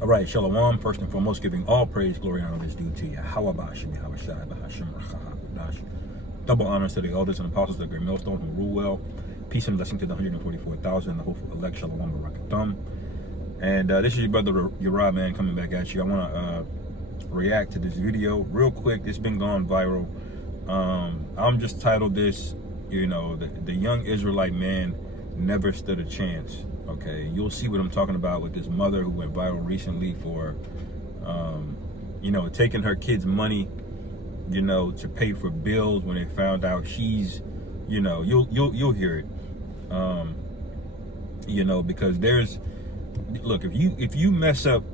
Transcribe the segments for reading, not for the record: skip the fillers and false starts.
All right, Shalom. First and foremost, giving all praise, glory, and honor is due to Yahweh. Double honors to the elders and apostles of the great millstone who rule well. Peace and blessing to the 144,000 and the hopeful elect. Shalom Barakatum. And this is your brother Uriah, man, coming back at you. I want to react to this video real quick. It's been gone viral. I'm just titled this, the young Israelite man never stood a chance. Okay, you'll see what I'm talking about with this mother who went viral recently for, taking her kids' money, to pay for bills when they found out she's, you'll hear it, because if you mess up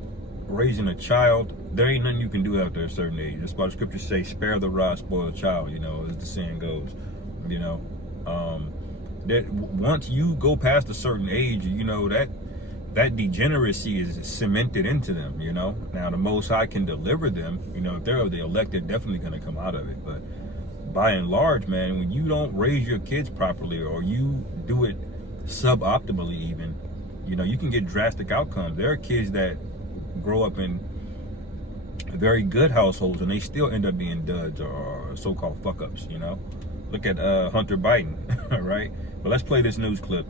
raising a child, there ain't nothing you can do after a certain age. That's why the scriptures say, "Spare the rod, spoil the child." As the saying goes, that once you go past a certain age, that degeneracy is cemented into them. Now the Most High can deliver them. If they're the elect, they're definitely going to come out of it. But by and large, man, when you don't raise your kids properly, or you do it suboptimally, even, you can get drastic outcomes. There are kids that grow up in very good households and they still end up being duds or so-called fuck-ups. Look at Hunter Biden, right? But let's play this news clip.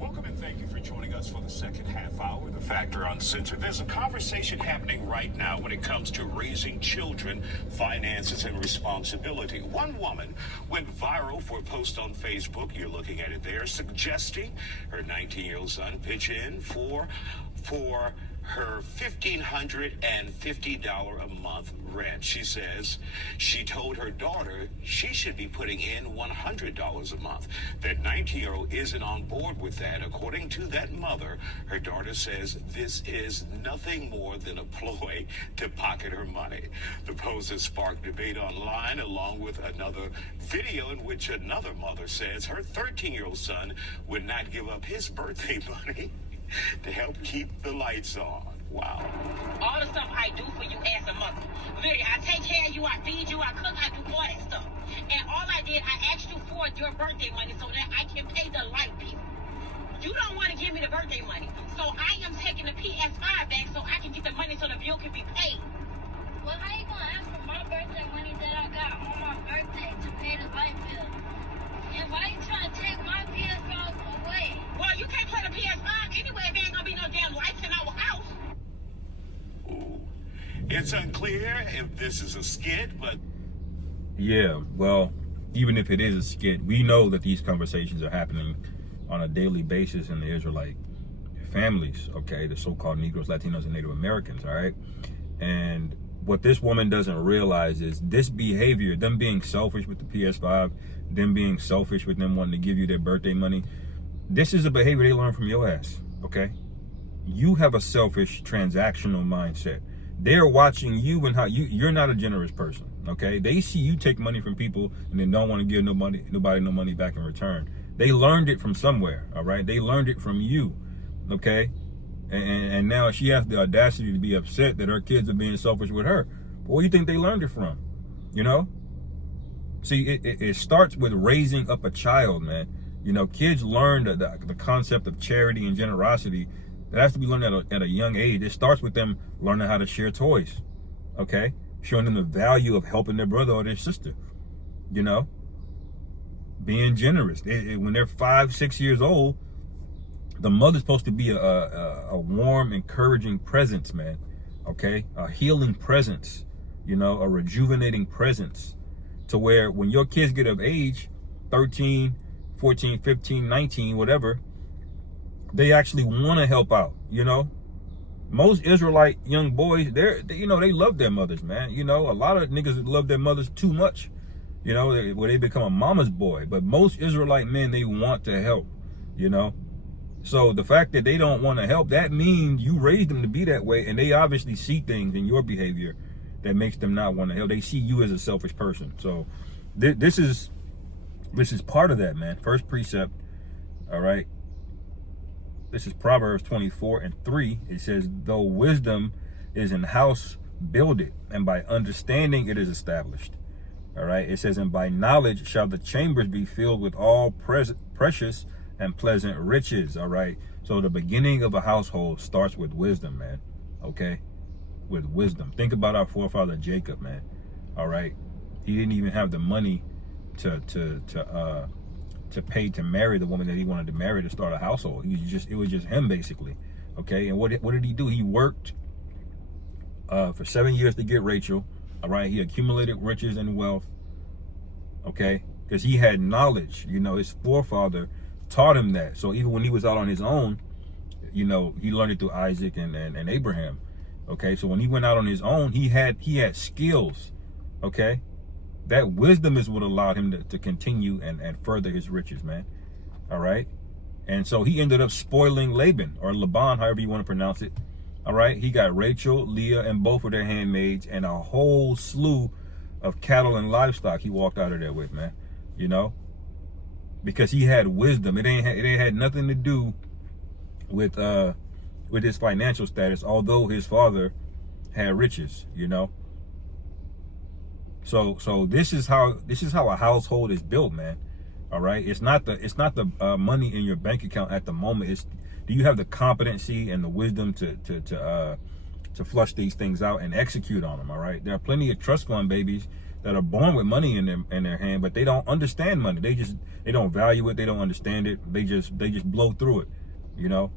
Welcome and thank you for joining us for the second half hour, The Factor Uncensored. There's a conversation happening right now when it comes to raising children, finances, and responsibility. One woman went viral for a post on Facebook, you're looking at it there, suggesting her 19-year-old son pitch in for her $1,550 a month rent. She says she told her daughter she should be putting in $100 a month. That 19-year-old isn't on board with that. According to that mother, her daughter says this is nothing more than a ploy to pocket her money. The post has sparked debate online, along with another video in which another mother says her 13-year-old son would not give up his birthday money to help keep the lights on. Wow. All the stuff I do for you as a mother. Literally, I take care of you, I feed you, I cook, I do all that stuff. And all I did, I asked you for your birthday money so that I can pay the light bill. You don't want to give me the birthday money. So I am taking the PS5 back so I can get the money so the bill can be paid. Well, how you going to ask for my birthday money that I got on my birthday to pay the light bill? And why you trying to take my PS5 away? Well, you can't play the PS5 anyway if there ain't going to be no damn lights in our house. Ooh. It's unclear if this is a skit, but... Yeah, well, even if it is a skit, we know that these conversations are happening on a daily basis in the Israelite families, okay? The so-called Negroes, Latinos, and Native Americans, all right? And what this woman doesn't realize is this behavior, them being selfish with the PS5, them being selfish with them wanting to give you their birthday money, this is a behavior they learn from your ass, okay? You have a selfish, transactional mindset. They're watching you and how you're not a generous person, okay? They see you take money from people and then don't want to give nobody no money back in return. They learned it from somewhere, all right? They learned it from you, okay? And now she has the audacity to be upset that her kids are being selfish with her. Where do you think they learned it from, See, it starts with raising up a child, man. Kids learn the concept of charity and generosity. That has to be learned at a young age. It starts with them learning how to share toys, okay? Showing them the value of helping their brother or their sister, being generous. When they're 5, 6 years old, the mother's supposed to be a warm, encouraging presence, man, okay? A healing presence, a rejuvenating presence, to where when your kids get of age, 13, 14, 15, 19, whatever, they actually want to help out, Most Israelite young boys, they love their mothers, man. A lot of niggas love their mothers too much, where they become a mama's boy. But most Israelite men, they want to help, So the fact that they don't want to help, that means you raised them to be that way, and they obviously see things in your behavior that makes them not want to help. They see you as a selfish person. So this is part of that, man. First precept, all right? This is Proverbs 24:3. It says, though wisdom is in house, build it, and by understanding it is established. All right. It says, and by knowledge shall the chambers be filled with all precious and pleasant riches. All right. So the beginning of a household starts with wisdom, man. okay, with wisdom. Think about our forefather Jacob, man. All right, he didn't even have the money to pay to marry the woman that he wanted to marry to start a household. It was just him basically, okay. And what did he do? He worked for 7 years to get Rachel. All right, he accumulated riches and wealth, okay, because he had knowledge. You know, his forefather taught him that. So even when he was out on his own, you know, he learned it through Isaac and Abraham. Okay, so when he went out on his own, he had skills. Okay, that wisdom is what allowed him to continue and further his riches, man. All right, and so he ended up spoiling Laban, or Laban, however you want to pronounce it. All right, he got Rachel, Leah, and both of their handmaids, and a whole slew of cattle and livestock he walked out of there with, man. You know, because he had wisdom. It ain't had nothing to do with his financial status, although his father had riches, you know. So this is how a household is built, man. All right, it's not the money in your bank account at the moment. It's, do you have the competency and the wisdom to flush these things out and execute on them? All right, there are plenty of trust fund babies that are born with money in their hand, but they don't understand money. They don't value it. They don't understand it. They just blow through it, you know.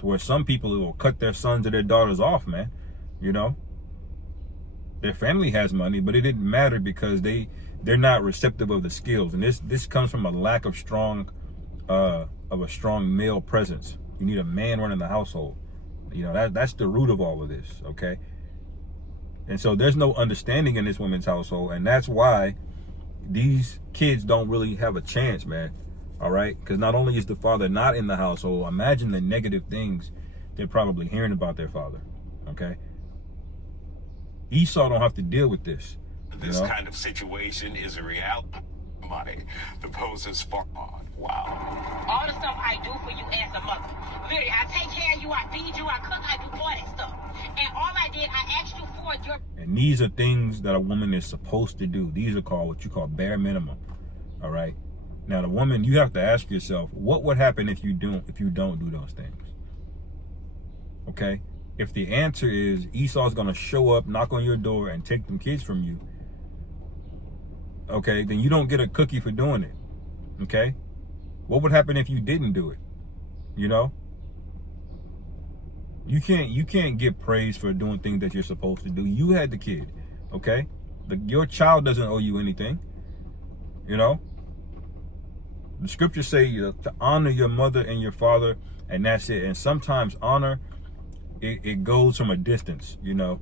To where some people will cut their sons or their daughters off, man. You know, their family has money, but it didn't matter because they're not receptive of the skills. And this comes from a lack of a strong male presence. You need a man running the household. You know, that's the root of all of this, okay? And so there's no understanding in this woman's household, and that's why these kids don't really have a chance, man. All right, because not only is the father not in the household, imagine the negative things they're probably hearing about their father. Okay, Esau don't have to deal with this. This kind of situation is a reality. The pose is far on. Wow. All the stuff I do for you as a mother. Literally, I take care of you, I feed you, I cook, I do all that stuff. And all I did, I asked you for your... And these are things that a woman is supposed to do. These are called what you call bare minimum. All right. Now, the woman, you have to ask yourself, what would happen if you don't do those things? Okay? If the answer is Esau's going to show up, knock on your door, and take them kids from you, okay, then you don't get a cookie for doing it. Okay? What would happen if you didn't do it? You know? You can't get praise for doing things that you're supposed to do. You had the kid. Okay? Your child doesn't owe you anything. You know? The scriptures say to honor your mother and your father, and that's it. And sometimes honor, it goes from a distance, you know.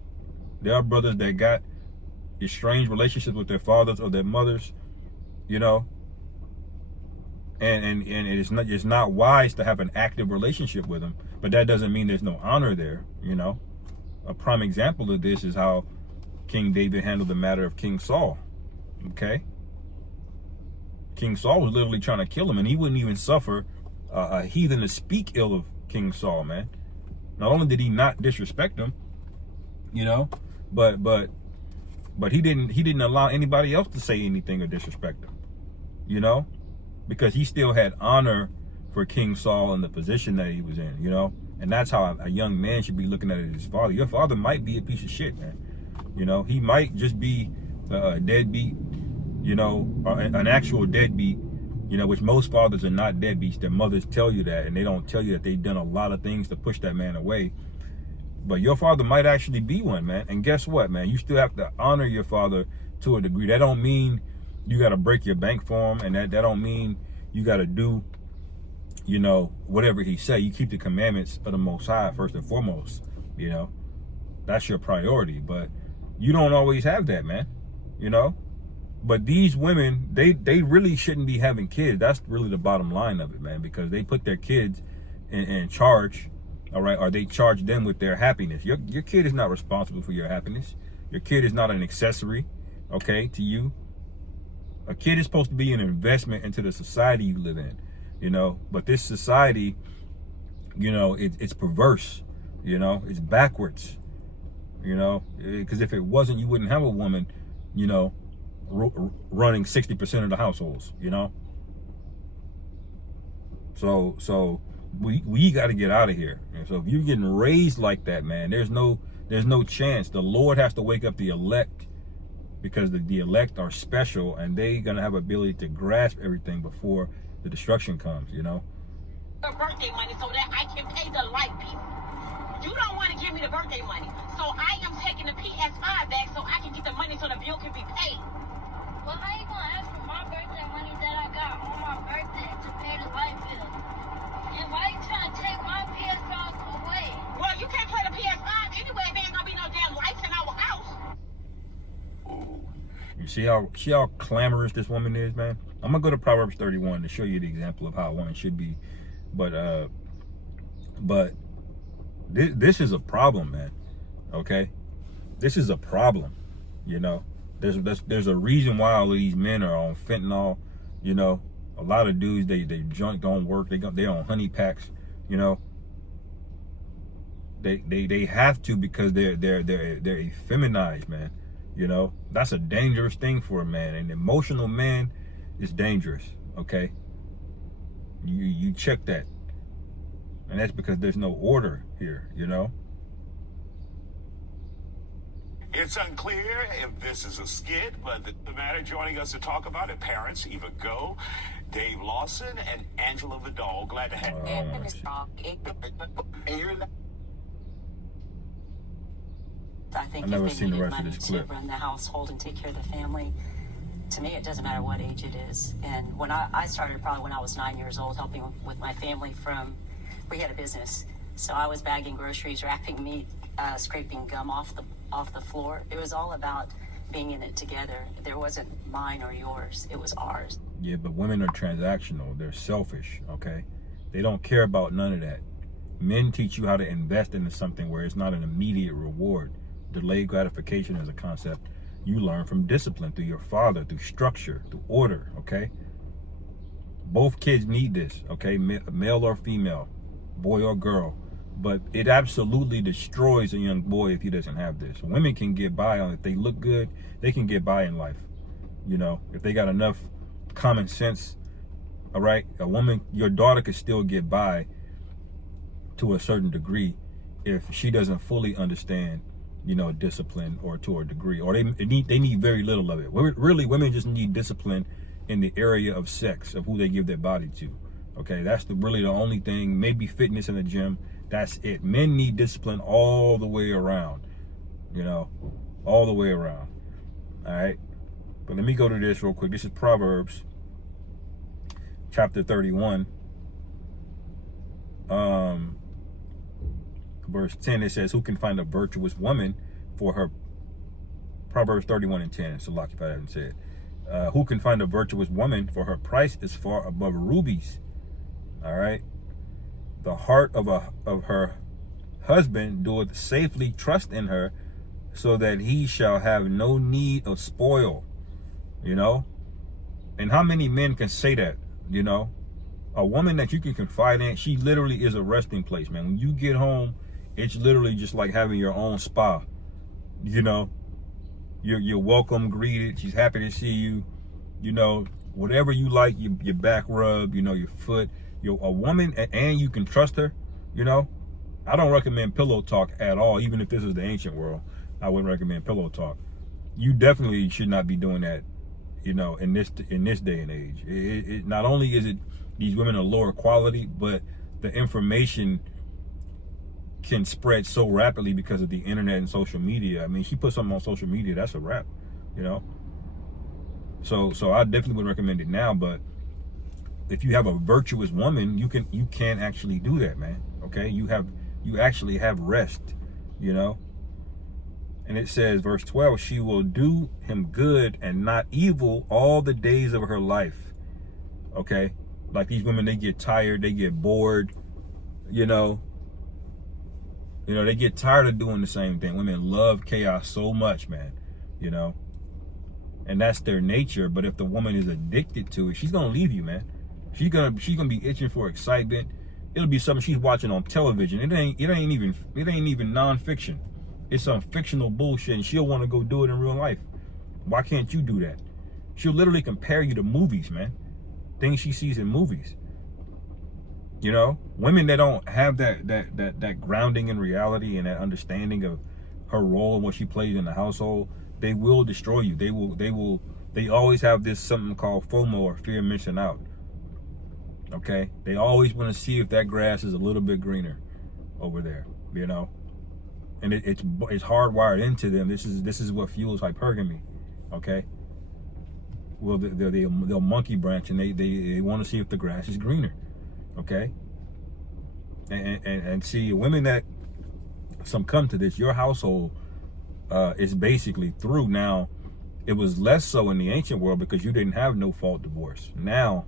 There are brothers that got estranged relationships with their fathers or their mothers, you know. And it's not wise to have an active relationship with them, but that doesn't mean there's no honor there, you know. A prime example of this is how King David handled the matter of King Saul, okay? King Saul was literally trying to kill him, and he wouldn't even suffer a heathen to speak ill of King Saul, man. Not only did he not disrespect him, you know, but he didn't allow anybody else to say anything or disrespect him, you know, because he still had honor for King Saul and the position that he was in, you know. And that's how a young man should be looking at his father. Your father might be a piece of shit, man. You know, he might just be a deadbeat, you know, or an actual deadbeat, you know, which most fathers are not deadbeats. Their mothers tell you that, and they don't tell you that they've done a lot of things to push that man away. But your father might actually be one, man. And guess what, man? You still have to honor your father to a degree. That don't mean you got to break your bank for him, and that don't mean you got to do, you know, whatever he say. You keep the commandments of the Most High first and foremost, you know. That's your priority. But you don't always have that, man, you know. But these women, they really shouldn't be having kids. That's really the bottom line of it, man, because they put their kids in charge, all right, or they charge them with their happiness. Your kid is not responsible for your happiness. Your kid is not an accessory, okay, to you. A kid is supposed to be an investment into the society you live in, you know. But this society, you know, it's perverse, you know. It's backwards, you know, because if it wasn't, you wouldn't have a woman, you know, running 60% of the households, you know. So we got to get out of here. And so if you're getting raised like that, man, there's no chance. The Lord has to wake up the elect, because the elect are special, and they gonna have ability to grasp everything before the destruction comes, you know. Your birthday money so that I can pay the light bill. You don't want to give me the birthday money, so I am taking the PS5 back so I can get the money so the bill can be paid. Well, how you gonna ask for my birthday money that I got on my birthday to pay the light bill? And why you trying to take my PS5 away? Well, you can't play the PS5 anyway. There ain't gonna be no damn lights in our house. You see how clamorous this woman is, man. I'm gonna go to Proverbs 31 to show you the example of how a woman should be, but this is a problem, man. Okay, this is a problem. You know, there's a reason why all of these men are on fentanyl. You know, a lot of dudes, they junk don't work. They on honey packs. You know, they have to, because they're effeminized, man. You know, that's a dangerous thing for a man. An emotional man is dangerous. Okay, you check that, and that's because there's no order here. You know. It's unclear if this is a skit, but the matter joining us to talk about it, parents Eva Go, Dave Lawson, and Angela Vidal. Glad to have you. And you're not. I think I've never if they seen the needed rest of money this to clip. run the household and take care of the family, to me, it doesn't matter what age it is. And when I started probably when I was 9 years old, helping with my family we had a business. So I was bagging groceries, wrapping meat, scraping gum off the floor. It was all about being in it together. There wasn't mine or yours. It was ours. Yeah, but women are transactional. They're selfish, okay? They don't care about none of that. Men teach you how to invest into something where it's not an immediate reward. Delayed gratification is a concept you learn from discipline, through your father, through structure, through order, okay? Both kids need this, okay? Male or female, boy or girl. But it absolutely destroys a young boy if he doesn't have this. Women can get by on, if they look good, they can get by in life. You know, if they got enough common sense, all right? A woman, your daughter could still get by to a certain degree if she doesn't fully understand, you know, discipline, or to a degree, or they need very little of it. Really, women just need discipline in the area of sex, of who they give their body to. Okay, that's really the only thing. Maybe fitness in the gym. That's it. Men need discipline all the way around, you know, all the way around. All right. But let me go to this real quick. This is Proverbs chapter 31. Verse 10, it says, who can find a virtuous woman for her, Proverbs 31:10, so Salaki, if I haven't said, who can find a virtuous woman, for her price is far above rubies. All right. The heart of her husband doeth safely trust in her, so that he shall have no need of spoil. You know? And how many men can say that? You know? A woman that you can confide in, she literally is a resting place, man. When you get home, it's literally just like having your own spa. You know? You're welcome, greeted. She's happy to see you. You know, whatever you like, your back rub, you know, your foot. You're a woman, and you can trust her. You know, I don't recommend pillow talk at all. Even if this is the ancient world, I wouldn't recommend pillow talk. You definitely should not be doing that. You know, in this day and age, it not only is it these women are lower quality, but the information can spread so rapidly because of the internet and social media. I mean, she put something on social media, that's a wrap. You know, so I definitely would recommend it now, but if you have a virtuous woman, you can actually do that, man. Okay, you actually have rest, you know. And it says, verse 12, she will do him good and not evil all the days of her life. Okay, like these women, they get tired, they get bored, you know, they get tired of doing the same thing. Women love chaos so much, man, you know, and that's their nature. But if the woman is addicted to it, she's gonna leave you, man. She's gonna be itching for excitement. It'll be something she's watching on television. It ain't even nonfiction. It's some fictional bullshit, and she'll want to go do it in real life. Why can't you do that? She'll literally compare you to movies, man. Things she sees in movies. You know, women that don't have that grounding in reality and that understanding of her role and what she plays in the household, they will destroy you. They always have this something called FOMO, or fear of missing out. Okay, they always want to see if that grass is a little bit greener over there, you know, and it's hardwired into them. This is what fuels hypergamy. Okay, well, they'll monkey branch, and they want to see if the grass is greener. Okay, and see, women that succumb to this, your household is basically through. Now, it was less so in the ancient world because you didn't have no fault divorce. Now,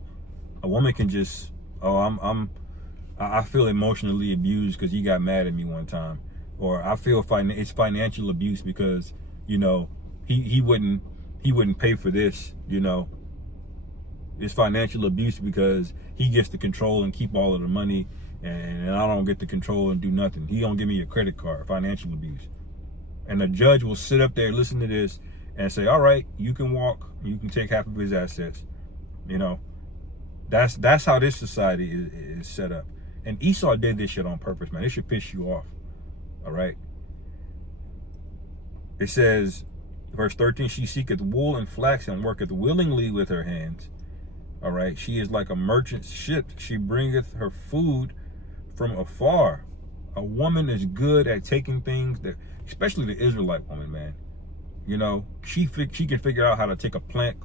a woman can just, I feel emotionally abused because he got mad at me one time, or I feel it's financial abuse because, you know, he wouldn't pay for this, you know. It's financial abuse because he gets to control and keep all of the money, and I don't get to control and do nothing. He don't give me a credit card. Financial abuse. And the judge will sit up there, listen to this, and say, all right, you can walk, you can take half of his assets. You know, that's how this society is set up. And Esau did this shit on purpose, man. It should piss you off. All right. It says, verse 13, she seeketh wool and flax and worketh willingly with her hands. All right. She is like a merchant's ship. She bringeth her food from afar. A woman is good at taking things that, especially the Israelite woman, man. You know, she can figure out how to take a plant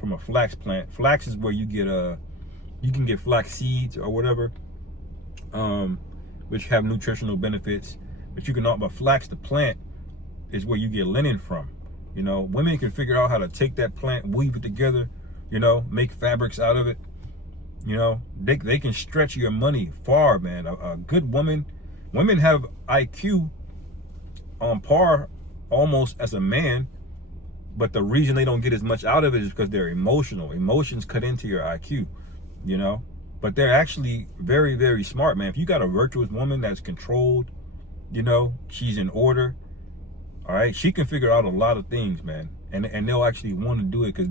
from a flax plant. Flax is where you can get flax seeds or whatever, which have nutritional benefits. But flax, the plant, is where you get linen from. You know, women can figure out how to take that plant, weave it together, you know, make fabrics out of it. You know, they can stretch your money far, man. A good women have IQ on par almost as a man, but the reason they don't get as much out of it is because they're emotional. Emotions cut into your IQ, you know, but they're actually very, very smart, man. If you got a virtuous woman that's controlled, you know, she's in order, all right, she can figure out a lot of things, man, and they'll actually want to do it because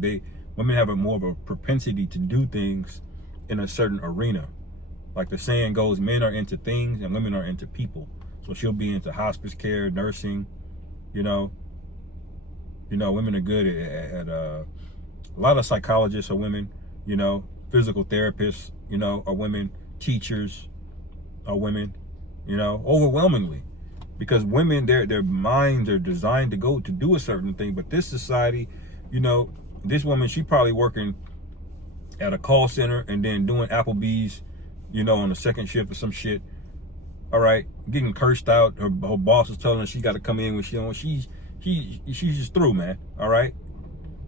women have more of a propensity to do things in a certain arena. Like the saying goes, men are into things and women are into people. So she'll be into hospice care, nursing, you know, women are good at a lot of psychologists are women, you know, physical therapists, you know, are women, teachers are women, you know, overwhelmingly, because women, their minds are designed to do a certain thing. But this society, you know, this woman, she probably working at a call center and then doing Applebee's, you know, on the second shift or some shit. All right, getting cursed out. Her boss is telling her she got to come in when she's just through, man. All right,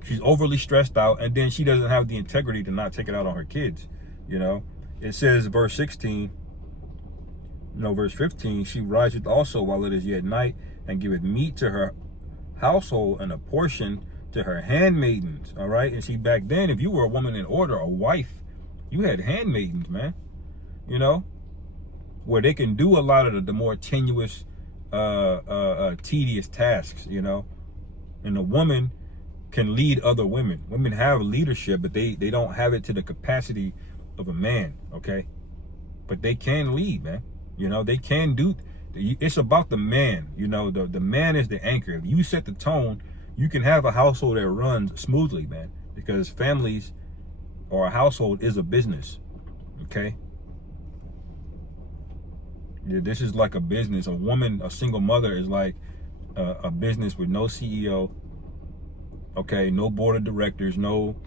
she's overly stressed out, and then she doesn't have the integrity to not take it out on her kids. You know, it says verse 16. No, verse 15. She riseth also while it is yet night, and giveth meat to her household and a portion to her handmaidens. All right, and see, back then, if you were a woman in order, a wife, you had handmaidens, man. You know, where they can do a lot of the more tenuous, tedious tasks, you know. And a woman can lead other women. Women have leadership, but they don't have it to the capacity of a man, okay? But they can lead, man. You know, they can do, it's about the man, you know, the man is the anchor. If you set the tone, you can have a household that runs smoothly, man, because families or a household is a business, okay? Yeah, this is like a business. A woman, a single mother is like a business with no CEO, okay? No board of directors, no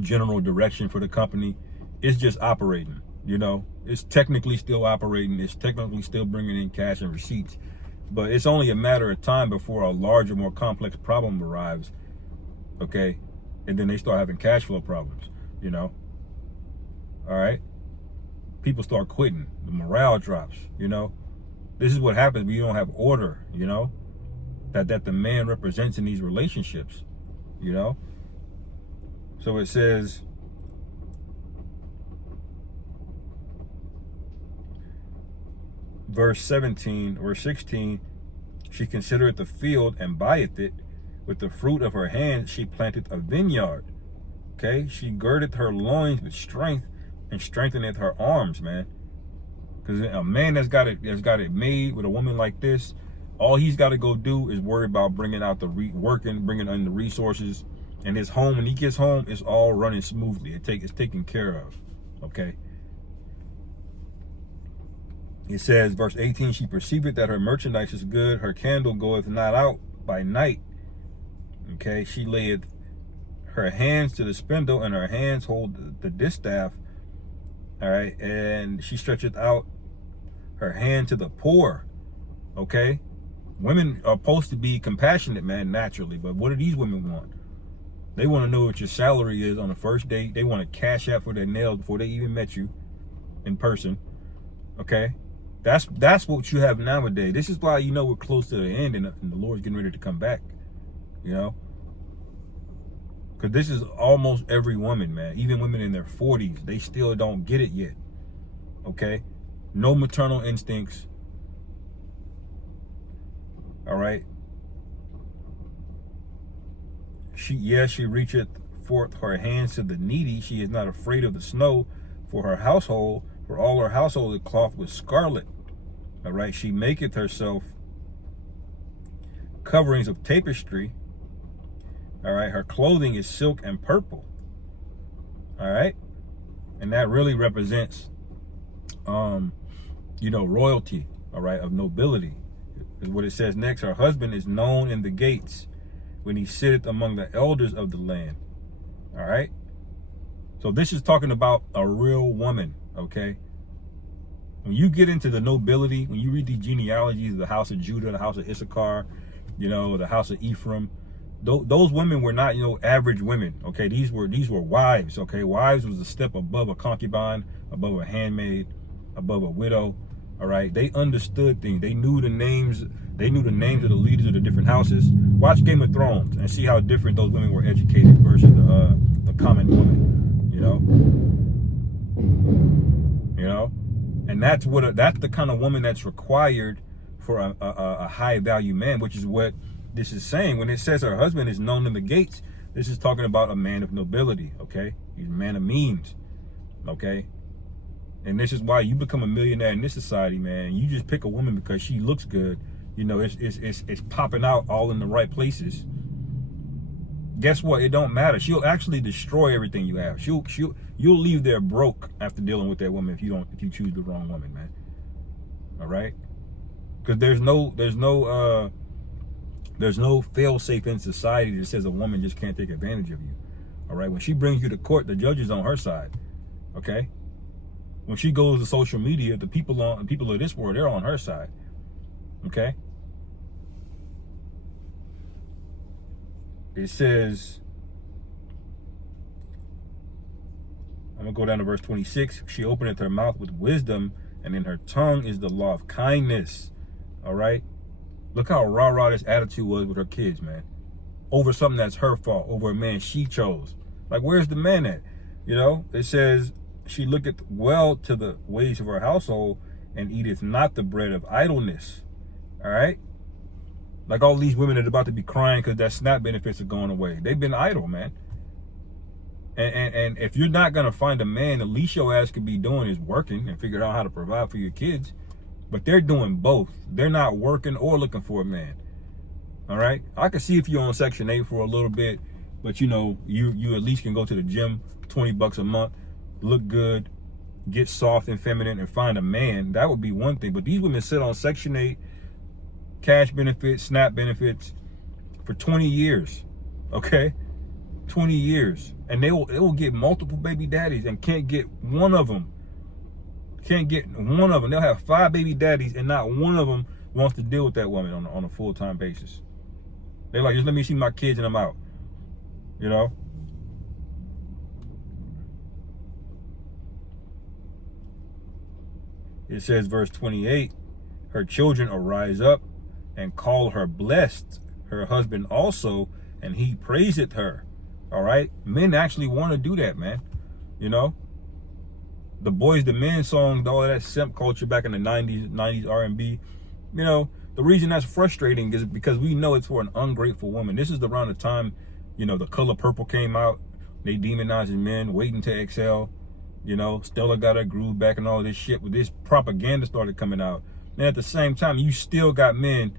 general direction for the company. It's just operating, you know? It's technically still operating. It's technically still bringing in cash and receipts. But it's only a matter of time before a larger, more complex problem arrives, okay? And then they start having cash flow problems, you know? All right? People start quitting. The morale drops, you know? This is what happens when you don't have order, you know? That the man represents in these relationships, you know? So it says, verse 16, she considereth the field and buyeth it. With the fruit of her hand she planteth a vineyard. Okay, she girdeth her loins with strength and strengtheneth her arms, man. Because a man that's got it made with a woman like this, all he's got to go do is worry about bringing out the bringing in the resources, and his home. When he gets home, it's all running smoothly. It's taken care of. Okay. It says, verse 18, she perceiveth that her merchandise is good, her candle goeth not out by night. Okay, she layeth her hands to the spindle, and her hands hold the distaff. All right, and she stretcheth out her hand to the poor. Okay, women are supposed to be compassionate, man, naturally, but what do these women want? They want to know what your salary is on the first date. They want to cash out for their nails before they even met you in person. Okay, that's what you have nowadays. This is why, you know, we're close to the end, and the Lord's getting ready to come back. You know, because this is almost every woman, man. Even women in their 40s, they still don't get it yet. Okay, no maternal instincts. All right. She reacheth forth her hands to the needy. She is not afraid of the snow for her household, for all her household is clothed with scarlet. All right. She maketh herself coverings of tapestry. All right. Her clothing is silk and purple. All right. And that really represents, you know, royalty. All right. Of nobility is what it says next. Her husband is known in the gates when he sitteth among the elders of the land. All right. So this is talking about a real woman. Okay. When you get into the nobility, when you read these genealogies, the house of Judah, the house of Issachar, you know, the house of Ephraim, those women were not, you know, average women. Okay. These were wives. Okay. Wives was a step above a concubine, above a handmaid, above a widow. All right. They understood things. They knew the names. They knew the names of the leaders of the different houses. Watch Game of Thrones and see how different those women were educated versus the common woman. You know, and that's the kind of woman that's required for a high value man, which is what this is saying. When it says her husband is known in the gates, this is talking about a man of nobility. Okay, he's a man of means. Okay. And this is why you become a millionaire in this society, man. You just pick a woman because she looks good. You know, it's popping out all in the right places. Guess what? It don't matter. She'll actually destroy everything you have. You'll leave there broke after dealing with that woman if you choose the wrong woman, man. All right? Because there's no fail safe in society that says a woman just can't take advantage of you. All right? When she brings you to court, the judge is on her side. Okay? When she goes to social media, the people of this world, they're on her side. Okay? It says, I'm going to go down to verse 26. She openeth her mouth with wisdom, and in her tongue is the law of kindness. All right? Look how rah-rah this attitude was with her kids, man. Over something that's her fault, over a man she chose. Like, where's the man at? You know, it says, she looketh well to the ways of her household, and eateth not the bread of idleness. All right? Like all these women that are about to be crying because their SNAP benefits are going away. They've been idle, man. And if you're not going to find a man, the least your ass could be doing is working and figure out how to provide for your kids. But they're doing both. They're not working or looking for a man. All right? I can see if you're on Section 8 for a little bit, but you know, you at least can go to the gym, $20 a month, look good, get soft and feminine, and find a man. That would be one thing. But these women sit on Section 8, cash benefits, SNAP benefits for 20 years. Okay? 20 years. And they will get multiple baby daddies and can't get one of them. They'll have 5 baby daddies and not one of them wants to deal with that woman on a full-time basis. They're like, just let me see my kids and I'm out. You know? It says, verse 28, her children arise up and call her blessed, her husband also, and he praiseth her. All right? Men actually want to do that, man. You know? The Boys the Men song, all of that simp culture back in the 90s R&B. You know, the reason that's frustrating is because we know it's for an ungrateful woman. This is around the time, you know, The Color Purple came out. They demonizing men, waiting to excel. You know, Stella got her groove back and all this shit. With this propaganda started coming out, and at the same time, you still got men,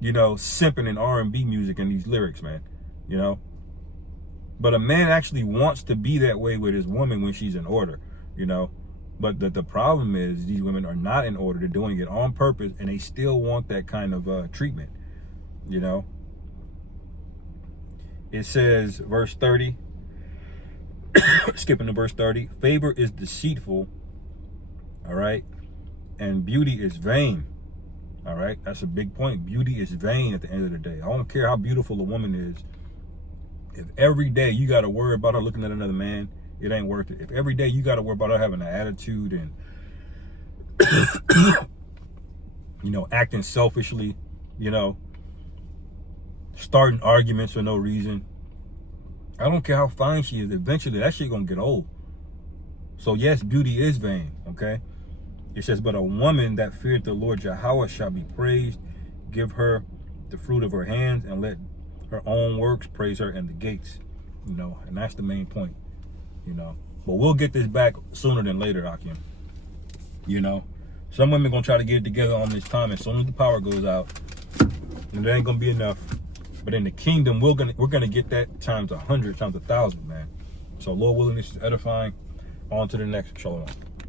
you know, simping in R&B music and these lyrics, man. You know, but a man actually wants to be that way with his woman when she's in order. You know, but the problem is these women are not in order. They're doing it on purpose, and they still want that kind of treatment. You know, it says, verse 30. Skipping to verse 30, favor is deceitful, all right, and beauty is vain, all right. That's a big point. Beauty is vain at the end of the day. I don't care how beautiful a woman is. If every day you got to worry about her looking at another man, it ain't worth it. If every day you got to worry about her having an attitude and you know, acting selfishly, you know, starting arguments for no reason, I don't care how fine she is. Eventually, that shit gonna get old. So yes, beauty is vain, okay? It says, but a woman that feared the Lord Yahweh shall be praised. Give her the fruit of her hands, and let her own works praise her in the gates. You know, and that's the main point, you know. But we'll get this back sooner than later, Akim. You know, some women gonna try to get it together on this time as soon as the power goes out, and there ain't gonna be enough. But in the kingdom, we're gonna get that times 100, times 1,000, man. So Lord willing, this is edifying. On to the next. Shalom.